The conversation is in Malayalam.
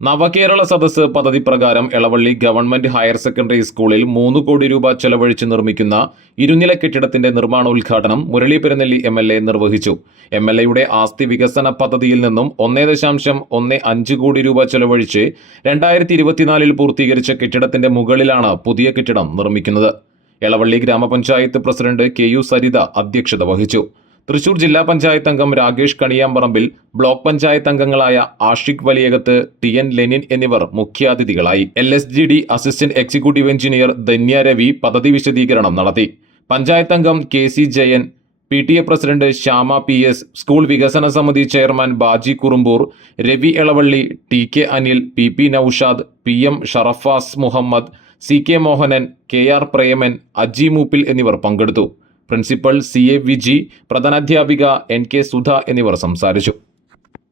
നവകേരള സദസ്സ് പദ്ധതി പ്രകാരം എളവള്ളി ഗവൺമെന്റ് ഹയർ സെക്കൻഡറി സ്കൂളിൽ 3 കോടി രൂപ ചെലവഴിച്ച് നിർമ്മിക്കുന്ന ഇരുനില കെട്ടിടത്തിന്റെ നിർമ്മാണോദ്ഘാടനം മുരളി പെരുന്നെല്ലി MLA നിർവഹിച്ചു. MLAയുടെ ആസ്തി വികസന പദ്ധതിയിൽ നിന്നും 1.15 കോടി രൂപ ചെലവഴിച്ച് 2024 പൂർത്തീകരിച്ച കെട്ടിടത്തിന്റെ മുകളിലാണ് പുതിയ കെട്ടിടം നിർമ്മിക്കുന്നത്. എളവള്ളി ഗ്രാമപഞ്ചായത്ത് പ്രസിഡന്റ് KU സരിത അധ്യക്ഷത വഹിച്ചു. തൃശൂർ ജില്ലാ പഞ്ചായത്ത് അംഗം രാകേഷ് കണിയാമ്പറമ്പിൽ, ബ്ലോക്ക് പഞ്ചായത്ത് അംഗങ്ങളായ ആഷിഖ് വലിയകത്ത്, TN ലെനിൻ എന്നിവർ മുഖ്യാതിഥികളായി. LSGD assistant executive engineer Dhanya Ravi പദ്ധതി വിശദീകരണം നടത്തി. പഞ്ചായത്ത് അംഗം KC Jayan, PTA president Shyama PS, school വികസന സമിതി chairman Baji Kurumbur, Ravi Elavally, TK Anil, PP Naushad, PM Sharafas Muhammad, CK Mohanan, KR Preman, Aji Mooppil എന്നിവർ പങ്കെടുത്തു. പ്രിൻസിപ്പൽ CA വിജി, പ്രധാനാധ്യാപിക NK സുധ എന്നിവർ സംസാരിച്ചു.